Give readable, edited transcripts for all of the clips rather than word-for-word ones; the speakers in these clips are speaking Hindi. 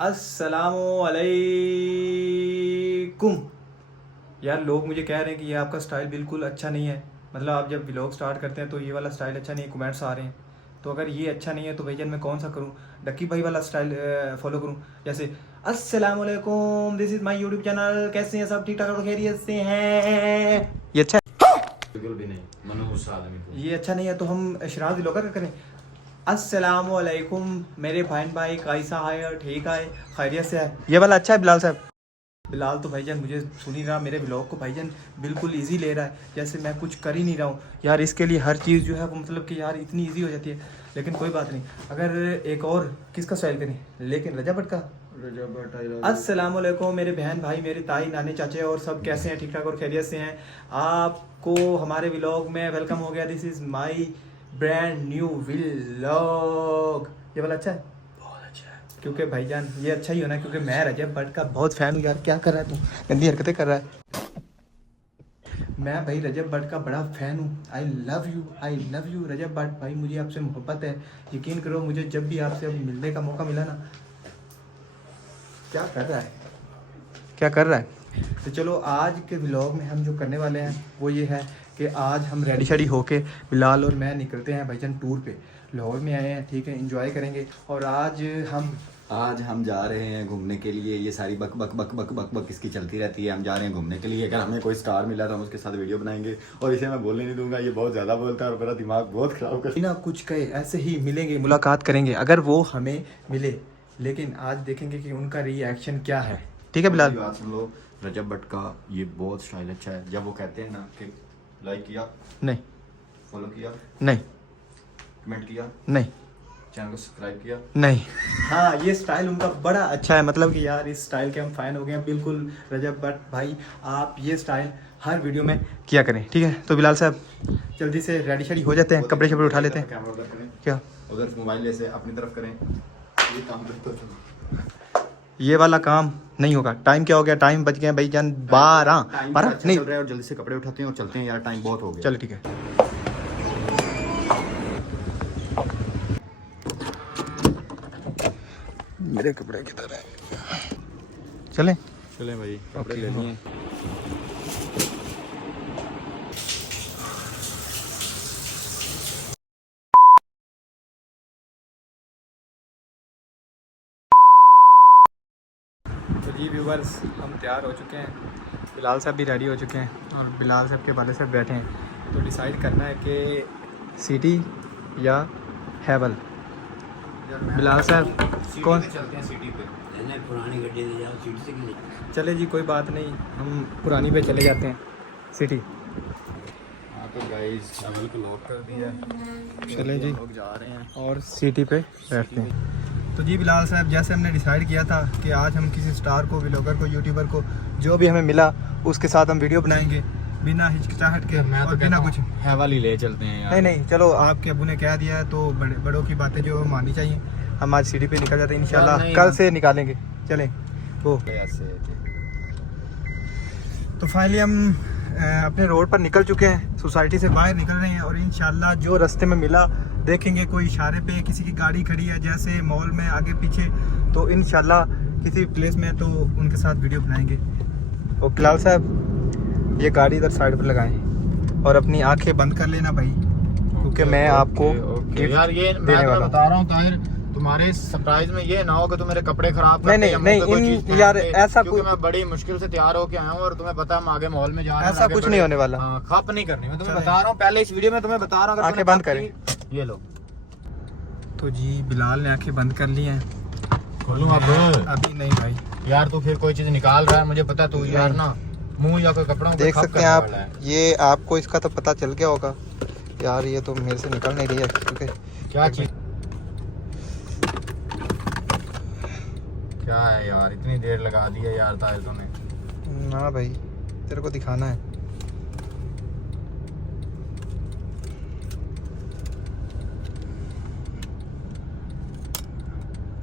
अस्सलामुअलैकुम। यार लोग मुझे कह रहे हैं कि ये आपका स्टाइल बिल्कुल अच्छा नहीं है, मतलब आप जब व्लॉग स्टार्ट करते हैं तो ये वाला स्टाइल अच्छा नहीं है, कमेंट्स आ रहे हैं। तो अगर ये अच्छा नहीं है तो भाईजान मैं कौन सा करूं? डक्की भाई वाला स्टाइल फॉलो करूं? जैसे अस्सलामुअलैकुम, this is my YouTube channel, कैसे हैं सब? ठीक ठाक और खैरियत से हैं? ये अच्छा है? बिल्कुल भी नहीं। मनहूस आदमी को ये अच्छा नहीं है तो हम शराज व्लॉगर का करें। अस्सलामुअलैकुम मेरे बहन भाई, कैसा है? ठीक है, खैरियत से है? ये वाला अच्छा है बिलाल साहब? बिलाल तो भाईजान मुझे सुन ही रहा, मेरे ब्लॉग को भाईजान बिल्कुल इजी ले रहा है, जैसे मैं कुछ कर ही नहीं रहा हूँ यार। इसके लिए हर चीज़ जो है वो मतलब कि यार इतनी इजी हो जाती है, लेकिन कोई बात नहीं। अगर एक और किसका स्टाइल करें, लेकिन रजा भट्ट का। अस्सलामुअलैकुम मेरे बहन भाई, मेरे ताई नानी चाचे और सब कैसे हैं? ठीक ठाक और खैरियत से हैं? आपको हमारे व्लॉग में वेलकम हो गया। This is my brand new vlog. ये वाला अच्छा है? क्योंकि भाईजान ये अच्छा ही होना है, क्योंकि मैं रजब भट्ट का बहुत फ़ैन हूँ। यार क्या कर रहा है तू, गंदी हरकतें कर रहा है। मैं भाई रजब भट्ट का बड़ा फ़ैन हूँ। आई लव यू रजब भट्ट भाई, मुझे आपसे मोहब्बत है। यकीन करो, मुझे जब भी आपसे अब मिलने का मौका मिला ना। क्या कर रहा है? तो चलो आज के व्लॉग में हम जो करने वाले हैं वो ये है कि आज हम रेडी शेडी होके बिलाल और मैं निकलते हैं भाईजान टूर पे। लाहौर में आए हैं, ठीक है, एंजॉय करेंगे। और आज हम जा रहे हैं घूमने के लिए। ये सारी बक बक बक बक बक बक इसकी चलती रहती है। हम जा रहे हैं घूमने के लिए। अगर हमें कोई स्टार मिला तो हम उसके साथ वीडियो बनाएंगे, और इसे मैं बोलने नहीं दूंगा, ये बहुत ज़्यादा बोलता है और मेरा दिमाग बहुत ख़राब कर। बिना कुछ कहे ऐसे ही मिलेंगे, मुलाकात करेंगे अगर वो हमें मिले। लेकिन आज देखेंगे कि उनका रिएक्शन क्या है। ठीक है बिलाल? बात सुन लो, रजब भट्ट का ये बहुत स्टाइल अच्छा है। जब वो कहते हैं ना कि लाइक किया नहीं, फॉलो किया नहीं, कमेंट किया नहीं, चैनल को सब्सक्राइब किया नहीं। हाँ, ये स्टाइल उनका बड़ा अच्छा है, मतलब कि यार इस स्टाइल के हम फ़ैन हो गए हैं बिल्कुल। रजब भट्ट भाई, आप ये स्टाइल हर वीडियो में किया करें, ठीक है? तो बिलाल साहब जल्दी से रेडी शेडी हो जाते हैं, कपड़े शपड़े उठा लेते हैं। कैमरा उधर करें, क्या उधर मोबाइल ऐसे अपनी तरफ करें। ये काम करते हो। ये वाला काम नहीं होगा। टाइम क्या हो गया? टाइम बच गए भाईजान 12 नहीं। चल रहा है, और जल्दी से कपड़े उठाते हैं और चलते हैं यार, टाइम बहुत हो गया। चलो ठीक है। मेरे कपड़े किधर है? चलें भाई, कपड़े ले लिए। तो जी व्यूवर्स, हम तैयार हो चुके हैं। बिलाल साहब भी रेडी हो चुके हैं और बिलाल साहब के वाले साहब बैठे हैं। तो डिसाइड करना है कि सिटी या हैवल। बिलाल साहब कौन? चलते हैं सिटी पे। पुरानी गड्डी ले जाओ, सीट से क्यों? चले जी, कोई बात नहीं, हम पुरानी पे चले जाते हैं, सिटी। हाँ तो गाइस, हैवल को लॉक कर दिया। चले जी, लोग जा रहे हैं और सिटी पे बैठते हैं। तो जी बिलाल साहब, जैसे हमने डिसाइड किया था कि आज हम किसी स्टार को, व्लॉगर को, यूट्यूबर को, जो भी हमें मिला उसके साथ हम वीडियो बनाएंगे बिना हिचकिचाहट के और बिना कुछ। हैवल ही ले चलते हैं यार। नहीं, चलो आपके अबू ने कह दिया है तो बड़ों की बातें जो माननी चाहिए। हम आज सिटी पे निकल जाते हैं इंशाल्लाह, कल से निकालेंगे। चलें वो। तो फाइनली हम अपने रोड पर निकल चुके हैं, सोसाइटी से बाहर निकल रहे हैं, और इंशाल्लाह जो रास्ते में मिला देखेंगे। कोई इशारे पे किसी की गाड़ी खड़ी है, जैसे मॉल में आगे पीछे, तो इंशाल्लाह किसी प्लेस में तो उनके साथ वीडियो बनाएंगे। और बिलाल साहब ये गाड़ी इधर साइड पर लगाएं और अपनी आंखें बंद कर लेना भाई, क्योंकि मैं आपको गिफ्ट यार ये देने मैं वाला बता रहा हूँ ताहिर, तुम्हारे सरप्राइज में ये ना हो कि तुम मेरे कपड़े खराब करते नहीं, या मुझे कोई चीज़ पहना यार दे, ऐसा क्योंकि कोई, मैं बड़ी मुश्किल से तैयार होके आया हूँ और तुम्हें पता है हम आगे मॉल में जा रहे हैं। ऐसा कुछ नहीं होने वाला। खप नहीं करनी, मैं तुम्हें बता रहा हूँ, पहले इस वीडियो में तुम्हें बता रहा हूँ। आंखें बंद करें। ये लो। तो जी बिलाल ने आंखें बंद कर ली हैं। खोलूं अब? अभी नहीं भाई। यार तू फिर कोई चीज निकाल रहा है, मुझे पता है तू यार ना मुंह या कोई कपड़ा देख सकते हैं आप, ये आपको इसका तो पता चल गया होगा यार। ये तो मेरे से निकल नहीं रही है, क्योंकि क्या चीज, क्या है यार, इतनी देर लगा दी है यार ताहिर तूने। ना भाई, तेरे को दिखाना है।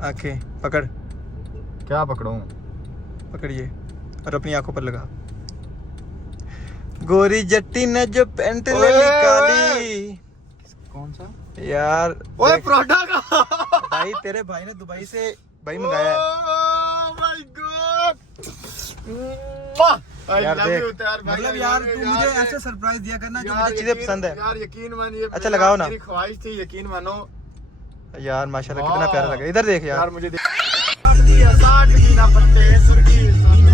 आंखें पकड़। क्या पकड़ूं? पकड़िए और अपनी आंखों पर लगा। गोरी जट्टी ने जो पैंट ले ली काली। कौन सा यार? ओए प्रोडा का भाई तेरे भाई ने दुबई से भाई मंगाया है। यार देख, मतलब यार तू मुझे ऐसे सरप्राइज दिया करना जो मुझे चीजें पसंद है यार। यकीन मानिए, अच्छा लगाओ ना, मेरी ख्वाहिश थी, यकीन मानो यार माशाल्लाह कितना प्यारा लगा। इधर देख यार मुझे देख 60 की ना पट्टे सुर्खी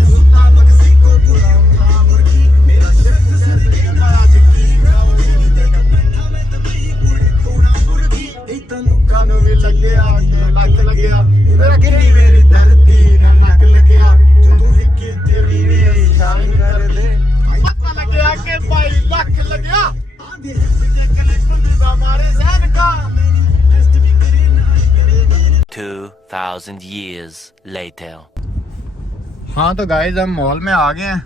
सुनता बक्सी को बुलाऊंगा मुर्गी मेरा शिफ्ट से बेटा जिकी गाऊंगी देखा बैठा मैं तभी पूरी थोड़ा मुर्गी इतना कानों भी लग गया के लग गया मेरा किली मेरी धरती ना लग गया जो तू ही के तेरी मेरी शान कर दे पता लग गया के भाई लग गया आधे हिस्से कलेक्टर हमारे जहन का 2000 years later. हाँ तो गाइस हम मॉल में आ गए हैं।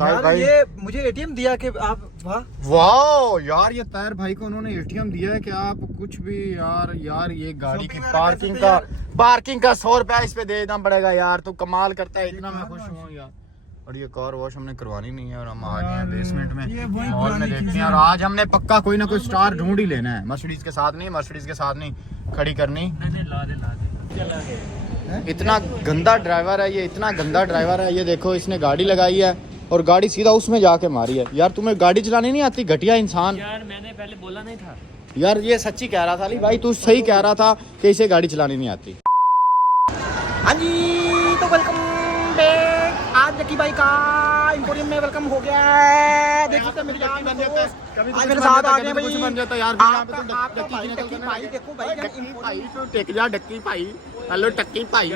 यार ये मुझे एटीएम दिया कि आप वाह यार, ये ताहिर भाई को उन्होंने एटीएम दिया है कि आप कुछ भी यार ये गाड़ी की पार्किंग का 100 रुपया इस पे देना पड़ेगा यार। तू कमाल करता है, इतना मैं खुश हूँ यार। और ये कार वॉश हमने करवानी नहीं है और हम आ गए हैं बेसमेंट में, मॉल में देखते हैं। और आज हमने पक्का कोई ना कोई स्टार ढूंढ ही लेना है। मर्सिडीज के साथ नहीं खड़ी करनी। इतना गंदा ड्राइवर है ये, इतना गंदा ड्राइवर है ये। देखो इसने गाड़ी लगाई है और गाड़ी सीधा उसमें जाके मारी है। यार तुम्हें गाड़ी चलानी नहीं आती, घटिया इंसान। यार मैंने पहले बोला नहीं था यार ये सच्ची कह रहा था अली भाई, तू सही कह रहा था कि इसे गाड़ी चलानी नहीं आती। हाँ जी, तो वेलकम बैक। आज जकी भाई का इंपोरियम में वेलकम हो गया है। देख सकते हैं मेरे यार आज मेरे साथ आ गए भाई। बन जाता यार भाई देखो भाई तो टेक जा डक्की भाई। हेलो टक्की भाई,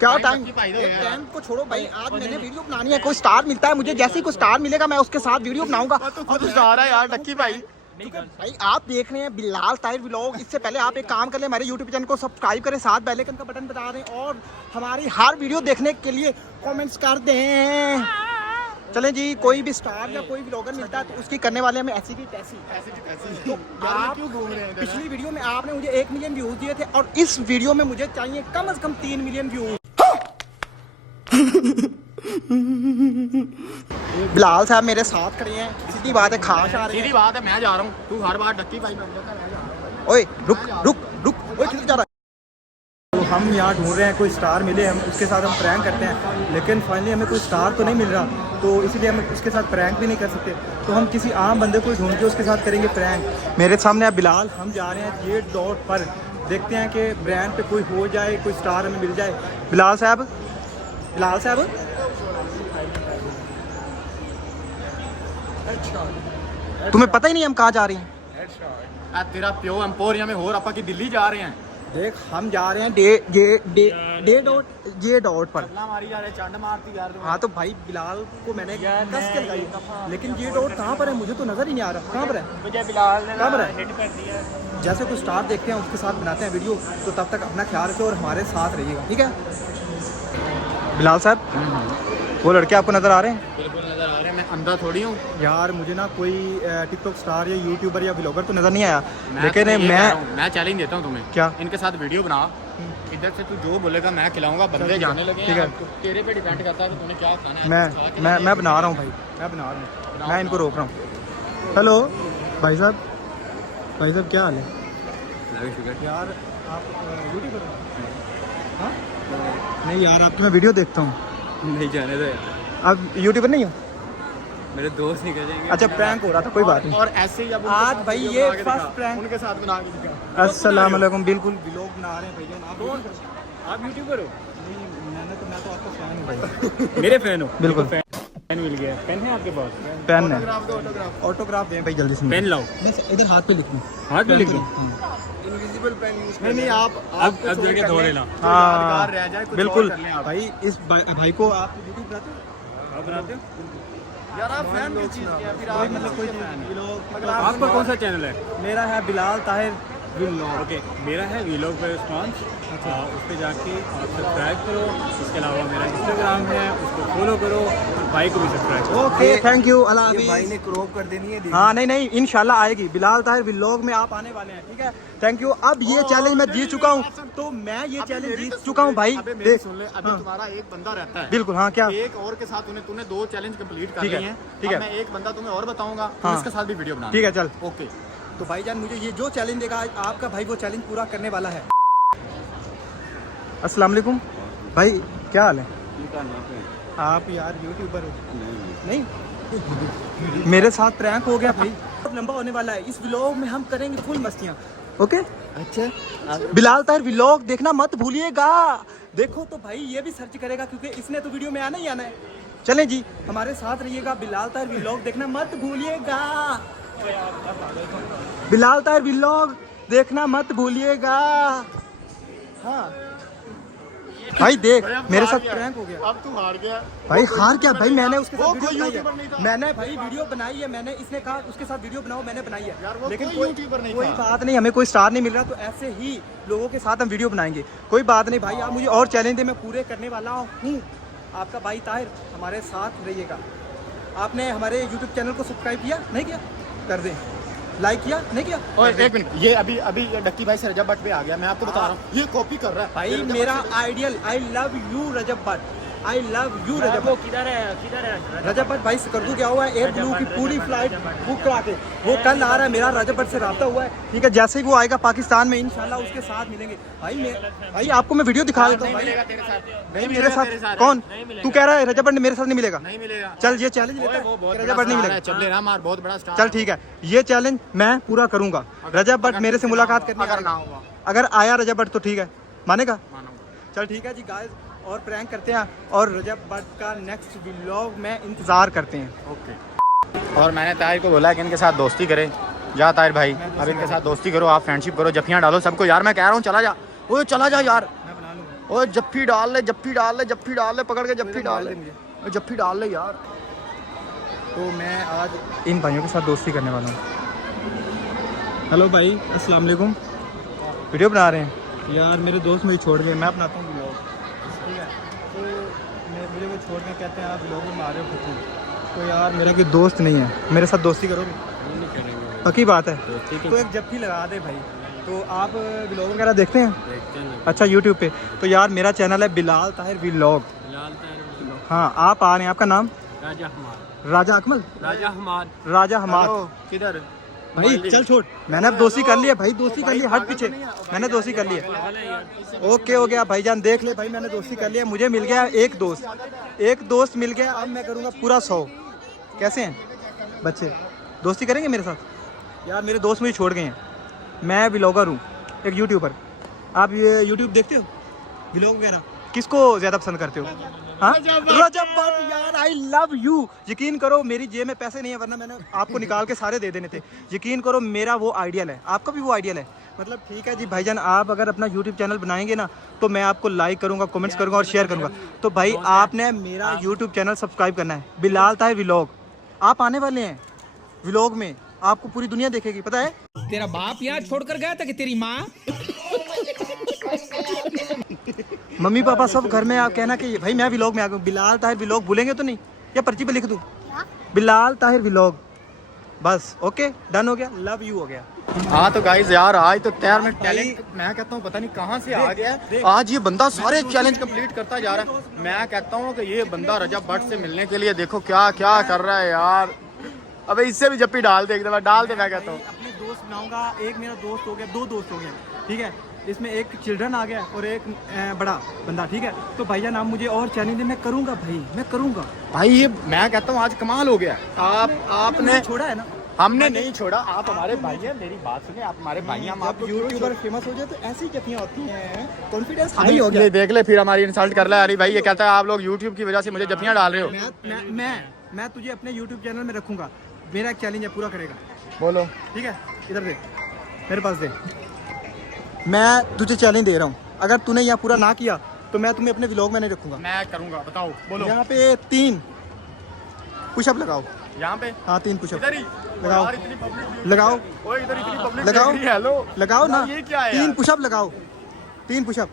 क्या टाइम को छोड़ो भाई। आज मैंने वीडियो बनानी है, कोई स्टार मिलता है मुझे, जैसे ही कोई स्टार मिलेगा मैं उसके साथ वीडियो बनाऊंगा। खुद स्टार है यार टक्की भाई। भाई आप देख रहे हैं बिलाल ताहिर व्लॉग। इससे पहले आप एक काम कर लें, हमारे यूट्यूब चैनल को सब्सक्राइब करें, साथ बेल आइकन का बटन बता दें और हमारी हर वीडियो देखने के लिए कमेंट्स कर दें। चलें जी, कोई भी स्टार या कोई व्लॉगर मिलता है तो उसकी करने वाले हमें ऐसी की तैसी। तो आप पिछली वीडियो में आपने मुझे 1 मिलियन व्यूज दिए थे और इस वीडियो में मुझे चाहिए कम से कम 3 मिलियन व्यूज। बिलाल साहब मेरे साथ खड़े हैं, सीधी बात है, खास आ रही है। सीधी बात है, मैं जा रहा हूँ, तू हर बार डक्की भाई बन जाता है, मैं जा रहा हूँ। ओए रुक, ओए किधर जा रहा है? तो हम यहाँ ढूंढ रहे हैं कोई स्टार मिले, हम उसके साथ हम प्रैंक करते हैं, लेकिन फाइनली हमें कोई स्टार तो नहीं मिल रहा, तो इसीलिए हम उसके साथ प्रैंक भी नहीं कर सकते। तो हम किसी आम बंदे को ढूंढ के उसके साथ करेंगे प्रैंक। मेरे सामने है बिलाल, हम जा रहे हैं ये डॉट पर, देखते हैं कि ब्रांड पे कोई हो जाए, कोई स्टार हमें मिल जाए। बिलाल साहब तुम्हें पता ही नहीं हम कहाँ जा रहे हैं? तेरा प्यो एम्पोरियम में हो रहा कि दिल्ली जा रहे हैं। देख हम जा रहे हैं जे डॉट पर। हमारी यार चंड मारती यार। हाँ तो भाई बिलाल को मैंने कस के लगाई, लेकिन ये डॉट कहाँ पर है मुझे तो नजर ही नहीं आ रहा। कहाँ पर है? मुझे बिलाल ने कहाँ पर है? हिट कर दिया। जैसे कोई स्टार देखते हैं उसके साथ बनाते हैं वीडियो, तो तब तक अपना ख्याल रखो और हमारे साथ रहिएगा, ठीक है? बिलाल साहब वो लड़के आपको नजर आ रहे हैं? बिल्कुल नजर आ रहे हैं, मैं अंधा थोड़ी हूँ यार मुझे ना कोई टिकटॉक स्टार या यूट्यूबर या ब्लॉगर तो नजर नहीं आया, लेकिन मैं चैलेंज देता हूँ तुम्हें। क्या? इनके साथ वीडियो बना, इधर से तू जो बोलेगा मैं खिलाऊंगा। बंदे जाने लगे, ठीक है, तेरे पे डिपेंड करता है कि तूने क्या खाना है। मैं बना रहा हूँ भाई, मैं बना रहा हूँ, मैं इनको रोक रहा हूँ। हेलो भाई साहब क्या हाल है? यार आप यूट्यूबर हो? हाँ नहीं यार, आपकी मैं वीडियो देखता हूँ। नहीं जाने दे, आप यूट्यूबर नहीं हो? मेरे दोस्त ही कह जाएंगे। अच्छा प्रैंक हो रहा था, कोई बात नहीं। और ऐसे ही अब आज भाई ये फर्स्ट प्रैंक उनके साथ बना के दिखा। अस्सलाम वालेकुम, बिल्कुल व्लॉग बना रहे हैं भाईजान। आप यूट्यूबर हो? मैं तो आपका फैन हूँ भाई। मेरे फैन हो? बिल्कुल पेन मिल गया। पेन है आपके पास? पेन है, ऑटोग्राफ दें भाई जल्दी से। पेन लाओ। मैं इधर हाथ पे लिखूं, हाथ में लिख दो। इनविजिबल पेन यूज नहीं आप अब जाके धो लेना। हाँ रह जाए कुछ बिल्कुल और कर लें आप। भाई। इस भाई को आप यूट्यूब बनाते हो? आप बनाते हो? यार आप फैन की चीज क्या फिर आप मतलब कोई व्लॉग? आपका कौन सा चैनल है? मेरा है बिलाल ताहिर व्लॉग। ओके, मेरा है वीलॉग पे रिस्पॉन्स। उस पर जाके आप सब्सक्राइब करो। इसके अलावा मेरा इंस्टाग्राम है, उसको फॉलो करो। भाई को भी सब्सक्राइब करो। ओके थैंक यू, अल्लाह हाफिज़। भाई ने क्रॉप कर देनी है। हाँ नहीं इंशाल्लाह आएगी। बिलाल ताहिर व्लॉग में आप आने वाले हैं, ठीक है? Thank you. अब ये चैलेंज मैं जीत चुका हूँ, तो मैं ये चैलेंज जीत चुका हूँ भाई। देख सुन ले, अभी तुम्हारा एक बंदा रहता है। बिल्कुल हाँ, क्या एक और के साथ तूने 2 चैलेंज कंप्लीट कर ठीक है, लिए हैं। ठीक है। मैं एक बंदा तुम्हें और बताऊंगा, हाँ। इसके साथ भी वीडियो बना। ठीक है चल। ओके तो भाईजान मुझे ये जो चैलेंज देगा आज आपका भाई वो चैलेंज पूरा करने वाला है। अस्सलाम वालेकुम भाई, क्या हाल है? आप यार यूट्यूबर हो? नहीं मेरे साथ प्रैंक हो गया भाई, बहुत लंबा होने वाला है। इस व्लॉग में हम करेंगे फुल मस्तियाँ। ओके अच्छा, बिलाल ताहिर व्लॉग देखना मत भूलिएगा। देखो तो भाई ये भी सर्च करेगा क्योंकि इसने तो वीडियो में आना ही आना है। चलें जी, हमारे साथ रहिएगा। बिलाल ताहिर व्लॉग देखना मत भूलिएगा। बिलाल ताहिर व्लॉग देखना मत भूलिएगा। हाँ भाई देख मेरे साथ प्रैंक हो गया। अब तू हार गया भाई हार क्या भाई, मैंने उसके वो साथ कोई वीडियो यूट्यूबर बनाई नहीं है। था। मैंने भाई वीडियो बनाई है, मैंने इसने कहा उसके साथ वीडियो बनाओ, मैंने बनाई है। यार वो लेकिन कोई यूट्यूबर नहीं कोई था। बात नहीं, हमें कोई स्टार नहीं मिल रहा तो ऐसे ही लोगों के साथ हम वीडियो बनाएंगे। कोई बात नहीं भाई, आप मुझे और चैलेंज दे, मैं पूरे करने वाला हूँ। आपका भाई ताहिर हमारे साथ रहिएगा। आपने हमारे यूट्यूब चैनल को सब्सक्राइब किया नहीं किया? कर दें। लाइक किया नहीं किया? और एक मिनट, ये अभी डक्की भाई से रजब भट्ट पे आ गया। मैं आपको बता रहा हूँ, ये कॉपी कर रहा है भाई रजब मेरा भट्ट से। Ideal, I love you Rajab Bhatt, I love you Rajab Bhatt. किधर है रजब भट्ट भाई सकर्दू गया हुआ है एयर ब्लू की पूरी फ्लाइट बुक करा के, वो कल आ रहा है। मेरा रजब भट्ट से रब्ता हुआ है, ठीक है। जैसे ही वो आएगा पाकिस्तान में इंशाल्लाह उसके साथ मिलेंगे। भाई आपको मैं वीडियो दिखा देता हूँ भाई। तेरे साथ नहीं मेरे साथ कौन? तू कह रहा है रजब भट्ट मेरे साथ नहीं मिलेगा? नहीं मिलेगा। चल ये चैलेंज लेता है कि रजब भट्ट नहीं मिलेगा। चल ना मार, बहुत बड़ा स्टार। चल ठीक है, ये चैलेंज मैं पूरा करूंगा। रजब भट्ट मेरे से मुलाकात करने अगर ना आएगा। हुआ अगर आया रजब भट्ट तो ठीक है, मानेगा? मानूंगा। चल ठीक है जी गाइस, और प्रैंक करते हैं और रजब भट्ट का नेक्स्ट व्लॉग में इंतजार करते हैं। ओके। और मैंने ताहिर को बोला कि इनके साथ दोस्ती करें। जा ताहिर भाई, अब इनके साथ दोस्ती करो, आप फ्रेंडशिप करो, जफ्फियाँ डालो सबको। यार मैं कह रहा हूँ चला जा, ओए चला जा यार। मैं बना लूंगा। ओए जफ्फी डाल ले, जफ्फी डाल ले, जफ्फी डाल ले, पकड़ के जफ्फी डाल ले, ओए जफ्फी डाल ले यार। तो मैं आज इन भाइयों के साथ दोस्ती करने वाला हूँ। हेलो भाई, अस्सलाम वालेकुम। वीडियो बना रहे हैं यार, मेरे दोस्त मुझे छोड़ गए, मैं बनाता हूँ व्लॉग, ठीक है। तो मुझे वो छोड़ के कहते हैं आप व्लॉग में आ रहे हो खुद। तो यार मेरा कोई दोस्त नहीं है, मेरे साथ दोस्ती करोगे? पक्की बात है। तो एक जफ्फी लगा दे भाई। तो आप व्लॉग वगैरह देखते हैं? अच्छा यूट्यूब पे। तो यार मेरा चैनल है बिलाल ताहिर व्लॉग। हाँ आप आ रहे हैं, आपका नाम? राजा अकमल, राजा हमाद। किधर भाई चल छोड़, मैंने अब दोस्ती कर लिया भाई, दोस्ती कर लिया, हट पीछे, मैंने दोस्ती कर लिया। ओके हो गया भाईजान, देख ले भाई मैंने दोस्ती कर लिया, मुझे मिल गया एक दोस्त मिल गया। अब मैं करूँगा पूरा 100। कैसे हैं बच्चे, दोस्ती करेंगे मेरे साथ? यार मेरे दोस्त मुझे छोड़ गए हैं, मैं व्लॉगर हूँ, एक यूट्यूबर। आप ये यूट्यूब देखते हो, व्लॉग वगैरह? किसको ज़्यादा पसंद करते हो? हाँ रजब भट्ट यार, आई लव यू। यकीन करो मेरी जेब में पैसे नहीं है, वरना मैंने आपको निकाल के सारे दे देने थे। यकीन करो मेरा वो आइडियल है, आपका भी वो आइडियल है। मतलब ठीक है जी भाईजान, आप अगर अपना यूट्यूब चैनल बनाएंगे ना तो मैं आपको लाइक करूँगा, कमेंट्स करूँगा और शेयर करूँगा। तो भाई आपने मेरा यूट्यूब चैनल सब्सक्राइब करना है, बिलाल ताहिर व्लॉग। आप आने वाले हैं व्लॉग में, आपको पूरी दुनिया देखेगी, पता है? तेरा बाप यहाँ छोड़कर गया था कि तेरी माँ? मम्मी पापा सब घर में। आप कहना कि भाई मैं व्लॉग में आ गया, बिलाल ताहिर व्लॉग। भूलेंगे तो नहीं? या पर्ची पे लिख दूँ बिलाल ताहिर व्लॉग, बस। ओके डन हो गया, लव यू हो गया। हाँ तो गाइस यार, आज तो तैयार में टैलेंट, मैं कहता हूँ पता नहीं कहाँ से आ गया है। आज ये बंदा सारे चैलेंज कंप्लीट करता जा रहा है। मैं कहता हूँ कि ये बंदा रजब भट्ट से मिलने के लिए देखो क्या क्या कर रहा है यार। अबे इससे भी जप्पी डाल दे, एक दफा डाल दे। मैं कहता हूँ अपने दोस्त बनाऊंगा, एक मेरा दोस्त हो गया, 2 दोस्त हो गए, ठीक है। इसमें एक चिल्ड्रन आ गया और एक बड़ा बंदा, ठीक है। तो भाईजान आप मुझे और चैलेंज दे, मैं करूँगा भाई, मैं करूँगा भाई। ये मैं कहता हूँ आज कमाल हो गया। आपने छोड़ा है ना? हमने नहीं छोड़ा, आप हमारे भाई हैं, मेरी बात सुनिए, आप हमारे भाई हैं। हम जब आपको यूट्यूबर फेमस हो जाए तो ऐसी जफ्फियाँ होती हैं, कॉन्फिडेंस हाई हो गया। ये देख ले, फिर हमारी इंसल्ट कर रहा है। अरे भाई ये कहता है आप लोग यूट्यूब की वजह से मुझे जफ्फियाँ डाल रहे हो। मैं तुझे अपने यूट्यूब चैनल में रखूंगा, मेरा एक चैलेंज है, पूरा करेगा। बोलो। ठीक है, इधर दे, मेरे पास दे। मैं तुझे चैलेंज दे रहा हूँ, अगर तूने यहाँ पूरा ना किया तो मैं तुम्हें अपने व्लॉग में नहीं रखूंगा। मैं करूँगा, बताओ बोलो। यहाँ पे 3 पुशअप लगाओ। यहाँ पे? हाँ 3 पुशअप इधर ही लगाओ। यार, इतनी पब्लिक लगाओ, ओए इधर इतनी पब्लिक लगाओ। देख रही है। हेलो लगाओ ना, ये क्या है 3 यार? पुशअप लगाओ, 3 पुशअप।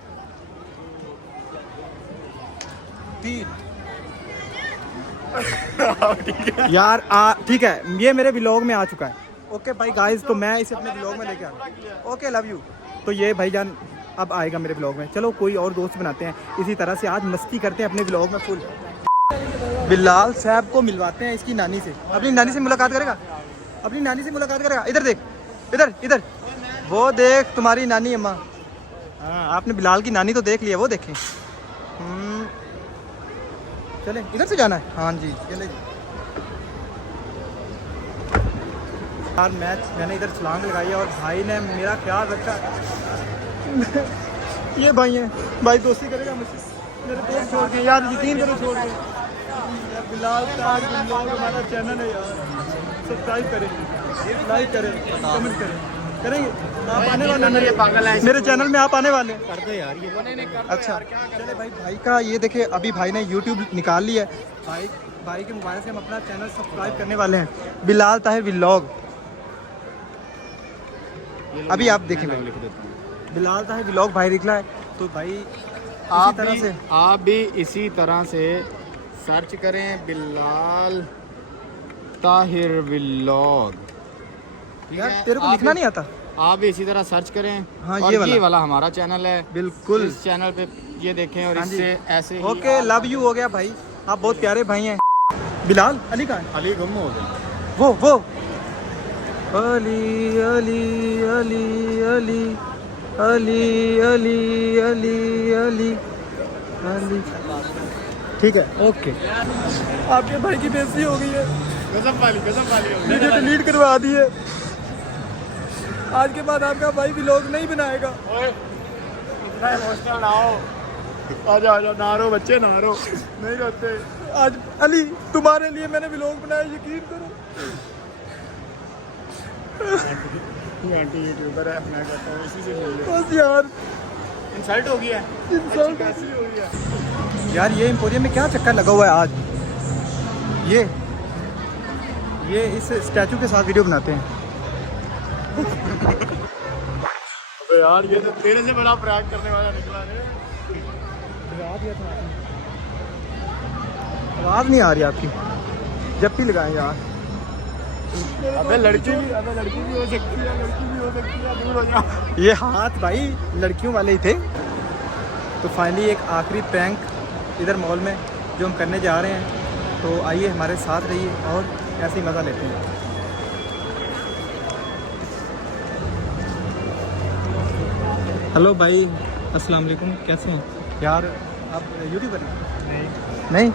3 यार ठीक है, ये मेरे व्लॉग में आ चुका है। ओके भाई गाइस, तो मैं इसे अपने व्लॉग में लेके आ रहा हूँ। Okay love you. तो ये भाईजान अब आएगा मेरे व्लॉग में। चलो कोई और दोस्त बनाते हैं, इसी तरह से आज मस्ती करते हैं अपने व्लॉग में फुल। बिलाल साहब को मिलवाते हैं इसकी नानी से। अपनी नानी से मुलाकात करेगा, अपनी नानी से मुलाकात करेगा। इधर देख, इधर इधर, वो देख तुम्हारी नानी अम्मा। हाँ आपने बिलाल की नानी तो देख लिया, वो देखें। चले इधर से जाना है। हाँ जी चले जी। यार मैंने इधर छलांग लगाई है और भाई ने मेरा ख्याल रखा। ये भाई हैं, भाई दोस्ती करेगा मुझसे, मेरे दोस्त छोड़ के यार, यकीन करो छोड़ के। बिलाल ताज व्लॉग हमारा चैनल है यार, सब्सक्राइब करें, लाइक करें, कमेंट करें, करेंगे। आप आने वाले हैं मेरे चैनल में, आप आने वाले हैं। कर दो यार ये। अच्छा चले भाई का ये देखिए, अभी भाई ने यूट्यूब निकाल लिया है। भाई के मोबाइल से हम अपना चैनल सब्सक्राइब करने वाले हैं, बिलाल ताहिर व्लॉग। अभी आप देखें भाई, बिलाल ताहिर व्लॉग भाई निकला है। तो भाई आप भी इसी तरह से सर्च करें बिलाल ताहिर व्लॉग। यार तेरे को लिखना नहीं आता? आप भी इसी तरह सर्च करें। हाँ, और ये वाला हमारा चैनल है, बिल्कुल। इस चैनल पे ये देखें और हाँ जी। इससे ऐसे ही ओके, लव यू हो गया भाई, आप बहुत प्यारे भाई हैं। बिलाल अली कहाँ है? अली गुम हो गई। वो अली अली अली अली अली अली अली अली अली। ठीक है, ओके। आपके भाई की बेइज्जती हो गई है, गजब वाली हो गई। वीडियो डिलीट करवा दी है। आज के बाद आपका भाई व्लॉग नहीं बनाएगा। ओए इतना इमोशनल ना हो। आजा ना रो बच्चे, ना रो, नहीं रोते। आज अली तुम्हारे लिए मैंने व्लॉग बनाया, यकीन करो। एंटी यूट्यूबर है, मैं कहता हूँ इसी से मिल लो। बस यार, इंसल्ट हो गया है। इंसल्ट कैसी हो गया यार। ये एम्पोरियम में क्या चक्कर लगा हुआ है आज? ये इस स्टैचू के साथ वीडियो बनाते हैं। अबे यार, ये तो तेरे से बड़ा प्रैंक करने वाला निकला है। आवाज़ नहीं आ रही आपकी, जब भी लगाएं यार। अबे लड़की भी हो सकती है, दूर हो जा। ये हाथ भाई लड़कियों वाले ही थे। तो फाइनली एक आखिरी प्रैंक इधर मॉल में जो हम करने जा रहे हैं, तो आइए हमारे साथ रहिए और ऐसे ही मज़ा लेते हैं। हेलो भाई, अस्सलाम वालेकुम, कैसे हैं यार? आप यूट्यूबर हैं? नहीं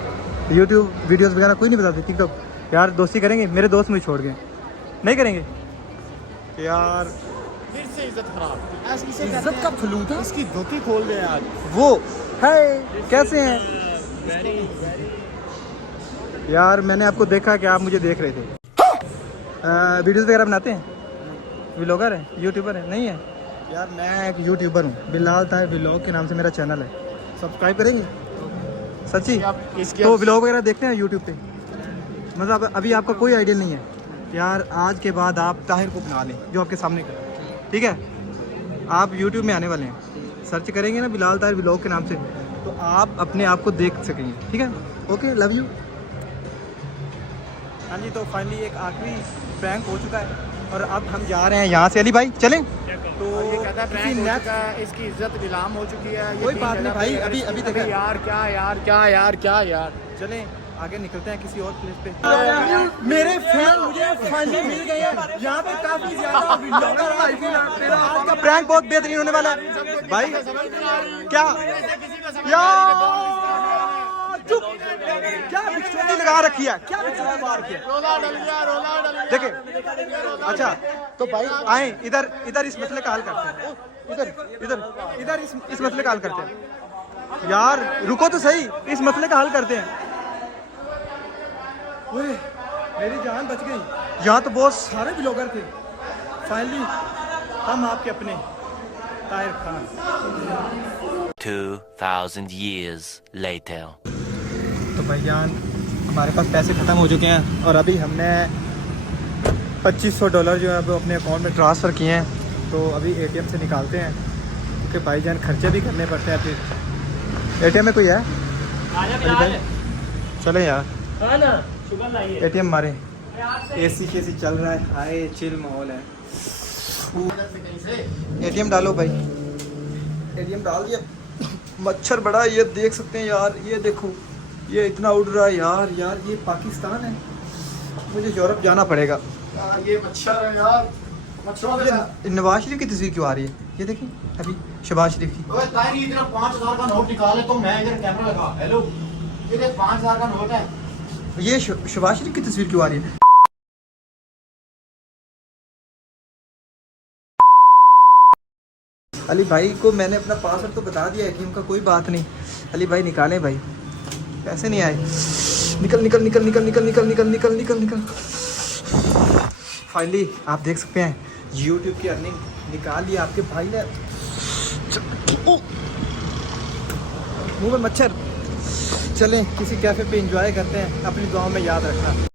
यूट्यूब वीडियोस वगैरह कोई नहीं बताते? टिकटॉक? यार दोस्ती करेंगे? मेरे दोस्त मुझे छोड़ गए, नहीं करेंगे यार। फिर से इज्जत खराब। इज्जत का फलूदा। इसकी धोती खोल दे आज। वो हाय, कैसे हैं यार? मैंने आपको देखा कि आप मुझे देख रहे थे। वीडियोस वगैरह बनाते हैं? व्लॉगर है, यूट्यूबर है? नहीं है यार, मैं एक यूट्यूबर हूँ, बिलाल ताहिर व्लॉग के नाम से मेरा चैनल है, सब्सक्राइब करेंगे? सच्ची? तो व्लॉग वगैरह देखते हैं यूट्यूब पे? मतलब अभी आपका कोई आइडिया नहीं है यार? आज के बाद आप ताहिर को बना लें, जो आपके सामने कर, ठीक है? आप यूट्यूब में आने वाले हैं, सर्च करेंगे ना बिलाल ताहिर व्लॉग के नाम से, तो आप अपने आप को देख सकेंगे, ठीक है? Okay, love you. हाँ जी, तो फाइनली एक आखिरी प्रैंक हो चुका है और अब हम जा रहे हैं यहाँ से। अली भाई चलें? तो इसकी इज्जत नीलाम हो चुकी है। कोई बात नहीं भाई, अभी देखा यार क्या यार। चलें आगे निकलते हैं किसी और प्लेस पे। मेरे फैन मुझे फाइनली मिल गए हैं यहाँ पे, काफी ज्यादा व्लॉगर आज का प्रैंक बहुत बेहतरीन होने वाला है भाई। क्या यार, चुप, क्या बिचौती लगा रखी है? क्या बिचौती लगा रखी है? रोला डल गया। देखे, अच्छा तो भाई आए इधर इस मसले का हल करते हैं। इधर इस मसले का हल करते हैं यार। रुको तो सही, इस मसले का हल करते हैं। ओए, मेरी जान बच गई। यहाँ तो बहुत सारे ब्लॉगर थे, फाइनली हम आपके अपने ताहिर खान। 2000 years later. तो भाईजान हमारे पास पैसे ख़त्म हो चुके हैं और अभी हमने $2500 जो है वो अपने अकाउंट में ट्रांसफ़र किए हैं। तो अभी एटीएम से निकालते हैं क्योंकि भाईजान खर्चे भी करने पड़ते हैं। फिर एटीएम में कोई है? चले यार, एटीएम मारे। एसी चल रहा है, हाय चिल माहौल है। एटीएम डालो भाई, एटीएम डाल दिया। मच्छर बड़ा, ये देख सकते हैं यार, ये देखो ये इतना उड़ रहा है यार। ये पाकिस्तान है, मुझे यूरोप जाना पड़ेगा। ये मच्छर है यार, मच्छरों ये नवाज शरीफ की तस्वीर क्यों आ रही है? ये देखिए अभी शहबाज शरीफ की। ओए ताहिर, इधर 5000 का नोट निकाले तो मैं इधर कैमरा लगा। हेलो ये देख 5000 का नोट है। ये शहबाज शरीफ की तस्वीर क्यों आ रही है? अली भाई को मैंने अपना पासवर्ड तो बता दिया है कि उनका कोई बात नहीं। अली भाई निकालें भाई, पैसे नहीं आए। निकल निकल निकल निकल निकल निकल निकल निकल निकल निकल। फाइनली आप देख सकते हैं YouTube की अर्निंग निकाल लिया आपके भाई ने। मुंह में मच्छर। चलें किसी कैफ़े पे एंजॉय करते हैं, अपनी दुआओं में याद रखना।